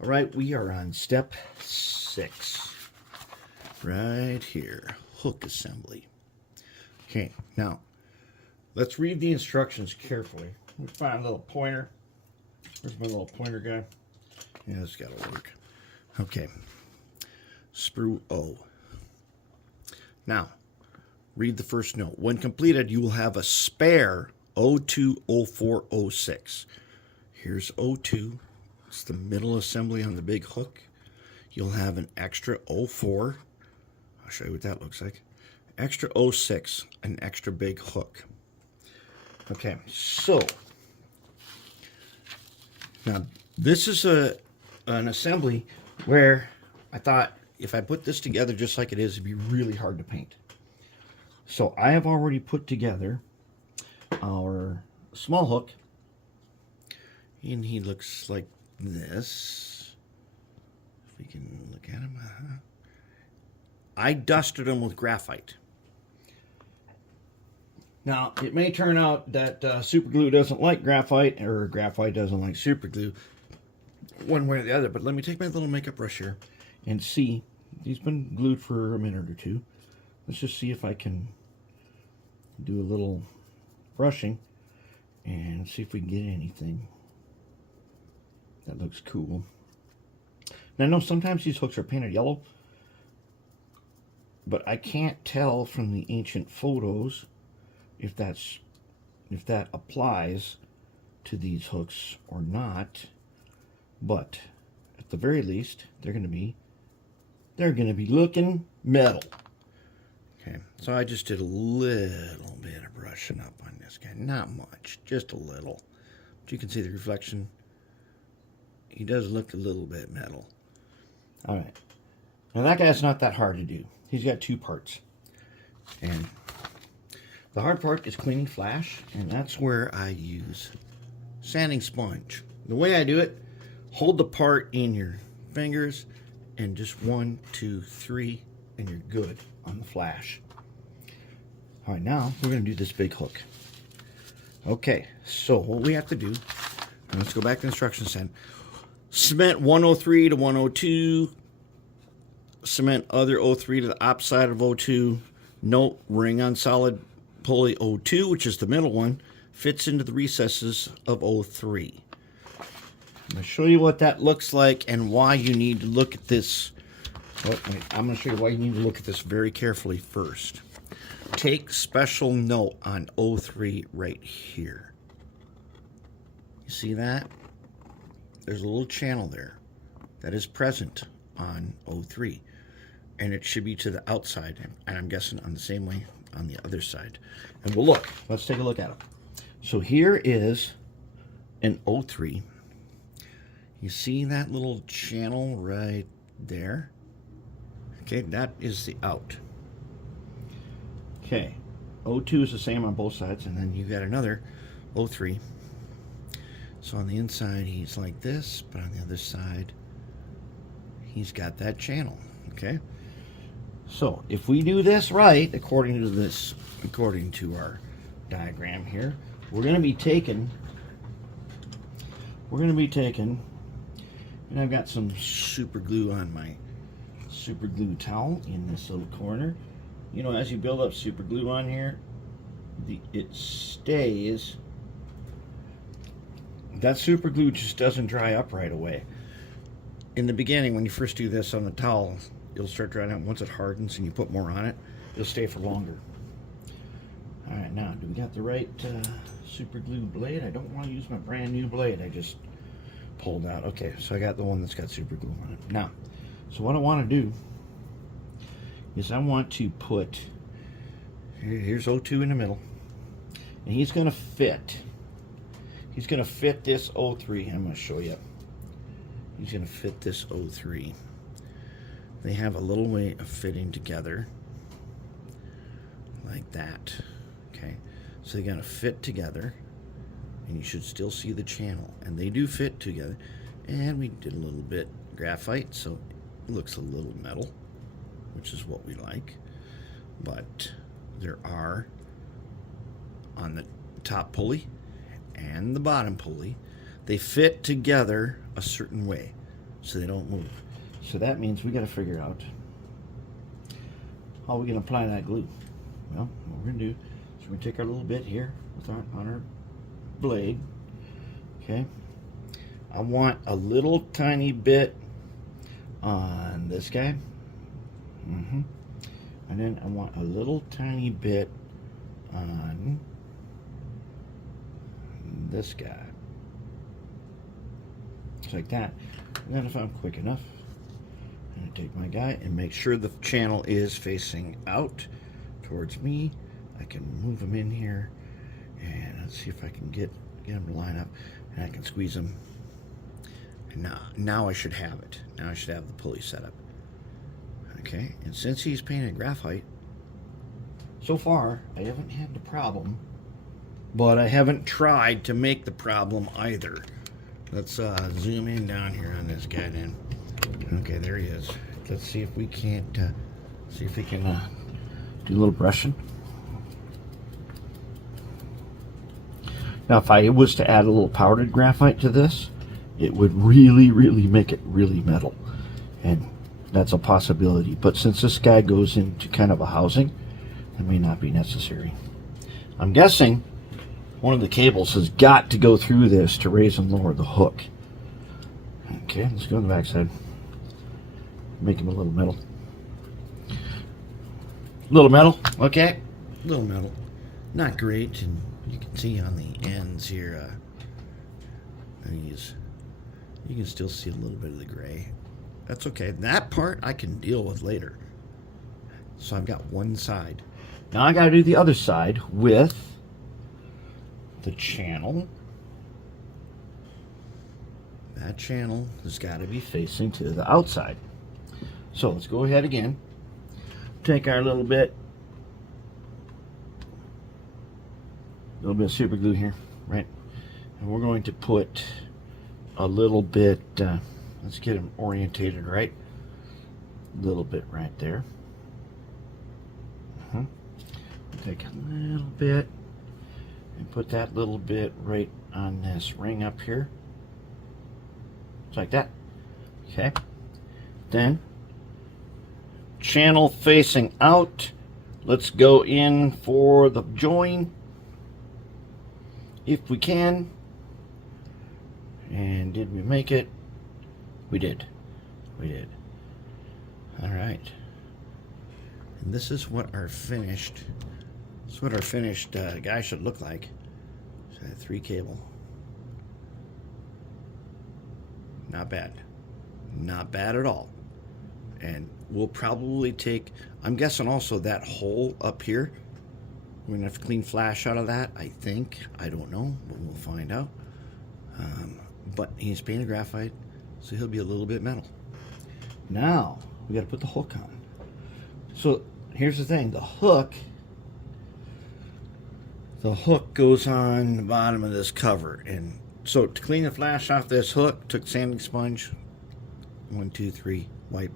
All right, we are on step 6. Right here, hook assembly. Okay, now let's read the instructions carefully. Let me find a little pointer. Where's my little pointer guy? Yeah, it's got to work. Okay, sprue O. Now, read the first note. When completed, you will have a spare O2, O4, O6. Here's O2. It's the middle assembly on the big hook. You'll have an extra O4. I'll show you what that looks like. Extra O6, an extra big hook. Okay, so now this is an assembly where I thought if I put this together just like it is, it'd be really hard to paint. So I have already put together our small hook, and he looks like this. If we can look at him. I dusted him with graphite. Now, it may turn out that super glue doesn't like graphite, or graphite doesn't like super glue, one way or the other. But let me take my little makeup brush here and see. He's been glued for a minute or two. Let's just see if I can do a little brushing and see if we can get anything that looks cool. Now, I know sometimes these hooks are painted yellow, but I can't tell from the ancient photos if that applies to these hooks or not. But at the very least, they're going to be looking metal. Okay, so I just did a little bit of brushing up on this guy. Not much, just a little. But you can see the reflection. He does look a little bit metal. All right. Now that guy's not that hard to do. He's got 2 parts. And the hard part is cleaning flash, and that's where I use sanding sponge. The way I do it, hold the part in your fingers and just 1, 2, 3, and you're good on the flash. All right, now we're going to do this big hook. Okay, so what we have to do, let's go back to the instructions then. Cement 103 to 102. Cement other O3 to the opposite side of O2. Note, ring on solid pulley O2, which is the middle one, fits into the recesses of O3. I'm going to show you what that looks like and why you need to look at this. Oh, wait, I'm going to show you why you need to look at this very carefully first. Take special note on O3 right here. You see that? There's a little channel there that is present on O3, and it should be to the outside, and I'm guessing on the same way on the other side. And we'll look. Let's take a look at it. So here is an O3. You see that little channel right there? Okay, that is the out. Okay, O2 is the same on both sides, and then you got another O3. So on the inside, he's like this, but on the other side, he's got that channel, okay? So if we do this right, according to our diagram here, we're going to be taking, and I've got some super glue on my super glue towel in this little corner. You know, as you build up super glue on here, it stays. That super glue just doesn't dry up right away. In the beginning, when you first do this on the towel, it'll start drying out. Once it hardens and you put more on it, it'll stay for longer. All right, now, do we got the right super glue blade? I don't want to use my brand new blade I just pulled out. Okay, so I got the one that's got super glue on it. Now, so what I want to do is I want to put, here's O2 in the middle, and he's going to fit. He's going to fit this O3. I'm going to show you. He's going to fit this O3. They have a little way of fitting together like that. Okay, so they're going to fit together, and you should still see the channel, and they do fit together. And we did a little bit graphite, so it looks a little metal, which is what we like. But there are, on the top pulley and the bottom pulley, they fit together a certain way. so they don't move. So that means we got to figure out how we're going to apply that glue. Well, what we're going to do is we're going to take our little bit here with on our blade. Okay. I want a little tiny bit on this guy. And then I want a little tiny bit on this guy. Just like that. And then if I'm quick enough, I'm going to take my guy and make sure the channel is facing out towards me. I can move him in here, and let's see if I can get him to line up, and I can squeeze him. And now I should have it. Now I should have the pulley set up. Okay, and since he's painted graphite, so far I haven't had the problem, but I haven't tried to make the problem either. Let's zoom in down here on this guy then. Okay, there he is. Let's see if we can't, see if we can do a little brushing. Now, if I was to add a little powdered graphite to this, it would really, really make it really metal. And that's a possibility. But since this guy goes into kind of a housing, it may not be necessary. I'm guessing one of the cables has got to go through this to raise and lower the hook. Okay, let's go on the back side. Make him a little metal. Little metal, okay. Little metal. Not great, and you can see on the ends here, you can still see a little bit of the gray. That's okay. That part I can deal with later. So I've got one side. Now I got to do the other side with the channel. That channel has got to be facing to the outside. So let's go ahead again. Take our little bit of super glue here, right? And we're going to put a little bit, let's get them orientated right. A little bit right there. Take a little bit and put that little bit right on this ring up here. Just like that. Okay. Then, channel facing out. Let's go in for the join, if we can. And did we make it? We did. We did. All right. And this is what our finished guy should look like. So 3 cable. Not bad. Not bad at all. And we'll probably take, I'm guessing also that hole up here, we're going to have to clean flash out of that, I think. I don't know, but we'll find out. But he's painted graphite, so he'll be a little bit metal. Now, we got to put the hook on. So, here's the thing. The hook goes on the bottom of this cover. And so, to clean the flash off this hook, took sanding sponge, 1, 2, 3, wipe.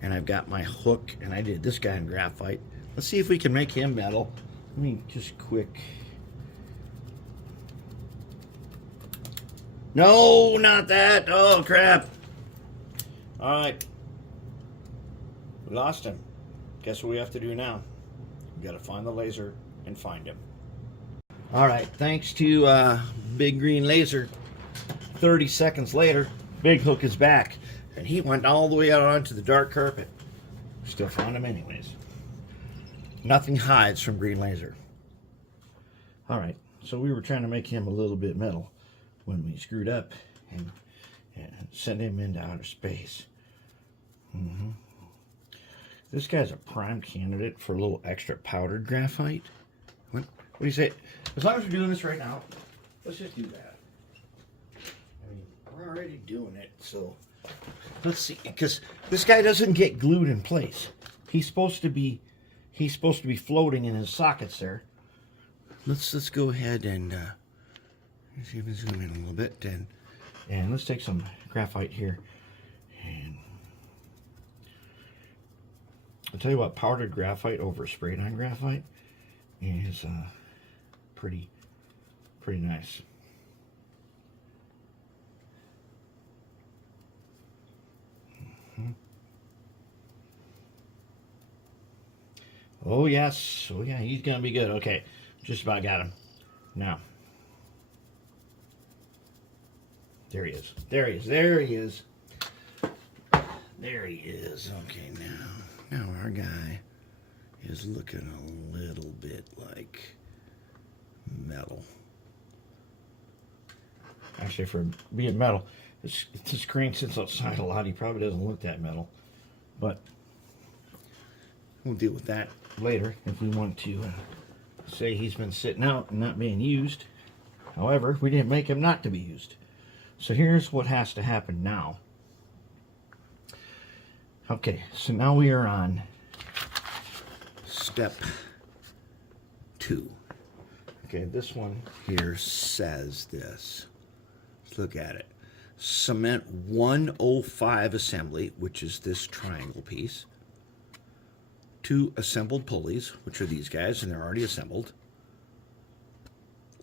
And I've got my hook, and I did this guy in graphite. Let's see if we can make him metal. Let me just quick. No, not that. Oh, crap. All right. We lost him. Guess what we have to do now? We got to find the laser and find him. All right. Thanks to Big Green Laser, 30 seconds later, Big Hook is back. And he went all the way out onto the dark carpet. Still found him anyways. Nothing hides from Green Laser. All right. So we were trying to make him a little bit metal when we screwed up and sent him into outer space. This guy's a prime candidate for a little extra powdered graphite. What do you say? As long as we're doing this right now, let's just do that. I mean, we're already doing it, so let's see. Because this guy doesn't get glued in place. He's supposed to be floating in his sockets there. Let's go ahead and see if we zoom in a little bit, and let's take some graphite here. And I'll tell you what, powdered graphite over sprayed on graphite is pretty pretty nice. Oh, yes. Oh, yeah, he's going to be good. Okay, just about got him. Now. There he is. There he is. There he is. There he is. Okay, now our guy is looking a little bit like metal. Actually, for being metal, the screen sits outside a lot. He probably doesn't look that metal. But we'll deal with that later if we want to say he's been sitting out and not being used. However, we didn't make him not to be used. So here's what has to happen now. Okay, so now we are on step 2. Okay, this one here says this. Let's look at it. Cement 105 assembly, which is this triangle piece. 2 assembled pulleys, which are these guys, and they're already assembled.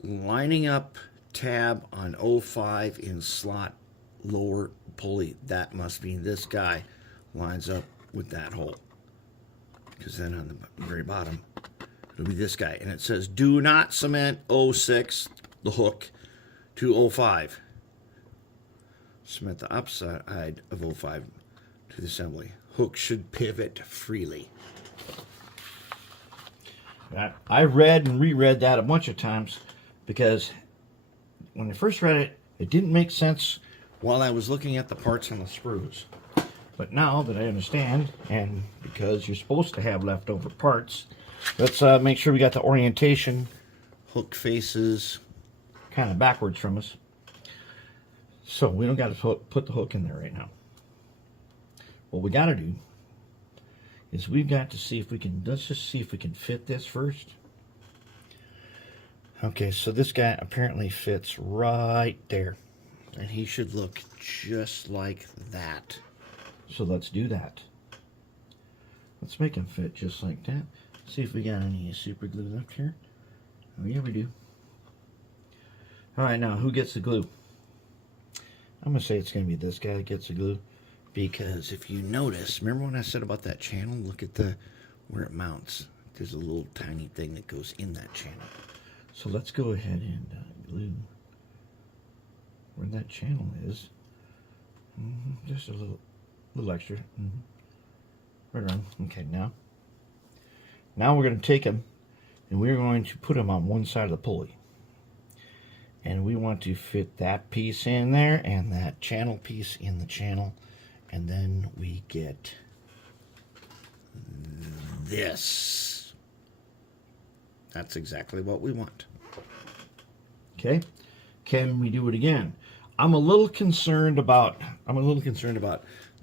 Lining up tab on 05 in slot lower pulley. That must mean this guy lines up with that hole, because then on the very bottom it'll be this guy, and it says do not cement 06, the hook, to 05. Cement the upside of 05 to the assembly. Hook should pivot freely. I read and reread that a bunch of times, because when I first read it, it didn't make sense while I was looking at the parts on the screws. But now that I understand, and because you're supposed to have leftover parts, let's make sure we got the orientation. Hook faces kind of backwards from us. So we don't got to put the hook in there right now. What we got to do is we've got to see if we can, let's just see if we can fit this first. Okay, so this guy apparently fits right there. And he should look just like that. So let's do that. Let's make him fit just like that. See if we got any super glue left here. Oh yeah, we do. Alright, now who gets the glue? I'm going to say it's going to be this guy that gets the glue. Because if you notice, remember when I said about that channel? Look at where it mounts. There's a little tiny thing that goes in that channel. So let's go ahead and glue where that channel is. Just a little extra. Right around. Okay, now we're going to take them and we're going to put them on one side of the pulley. And we want to fit that piece in there and that channel piece in the channel. And then we get this. That's exactly what we want. Okay, can we do it again? I'm a little concerned about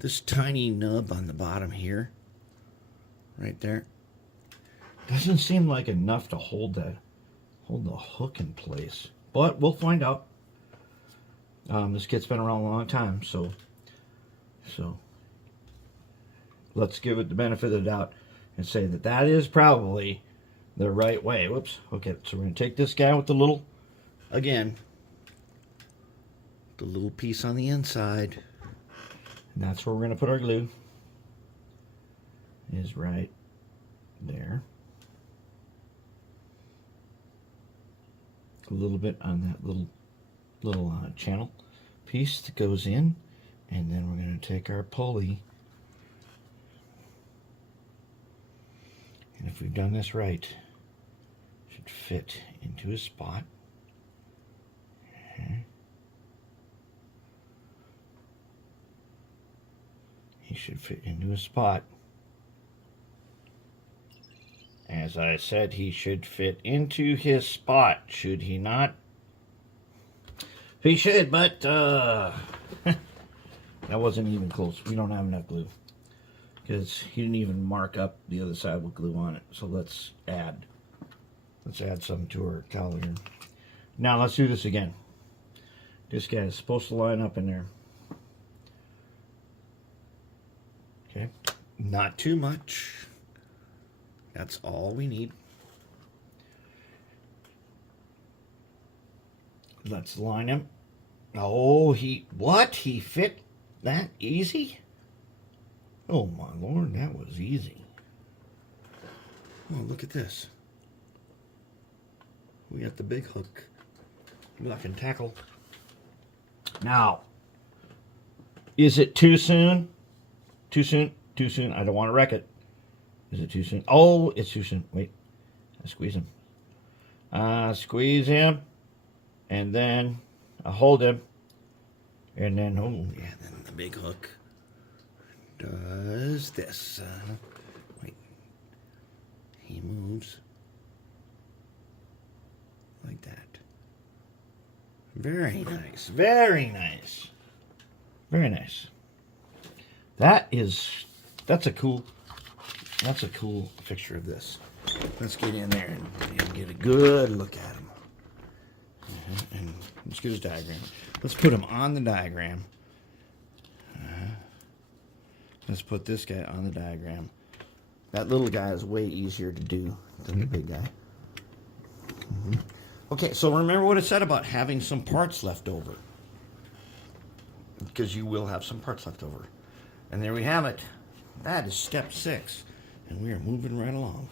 this tiny nub on the bottom here, right there. Doesn't seem like enough to hold the hook in place, but we'll find out. This kit's been around a long time, so let's give it the benefit of the doubt and say that is probably the right way. Whoops. Okay, so we're going to take this guy with the little piece on the inside. And that's where we're going to put our glue. Is right there. A little bit on that little channel piece that goes in. And then we're going to take our pulley. And if we've done this right, it should fit into a spot. Okay. He should fit into a spot. As I said, he should fit into his spot, should he not? He should, but that wasn't even close. We don't have enough glue, because he didn't even mark up the other side with glue on it. So let's add some to our collar here. Now let's do this again. This guy is supposed to line up in there. Okay, not too much. That's all we need. Let's line him. Oh, he fit that easy? Oh my Lord, that was easy. Oh, look at this. We got the big hook. Lock and tackle. Now, is it too soon? Too soon? Too soon? I don't want to wreck it. Is it too soon? Oh, it's too soon. Wait. I squeeze him. Squeeze him. And then I hold him. And then, oh, yeah, then the big hook does this. Wait. He moves like that. Very nice. Very nice. Very nice. That's a cool picture of this. Let's get in there and get a good look at him. And let's get his diagram. Let's put him on the diagram. Let's put this guy on the diagram. That little guy is way easier to do than the big guy. Okay, so remember what it said about having some parts left over. Because you will have some parts left over. And there we have it. That is step 6. And we are moving right along.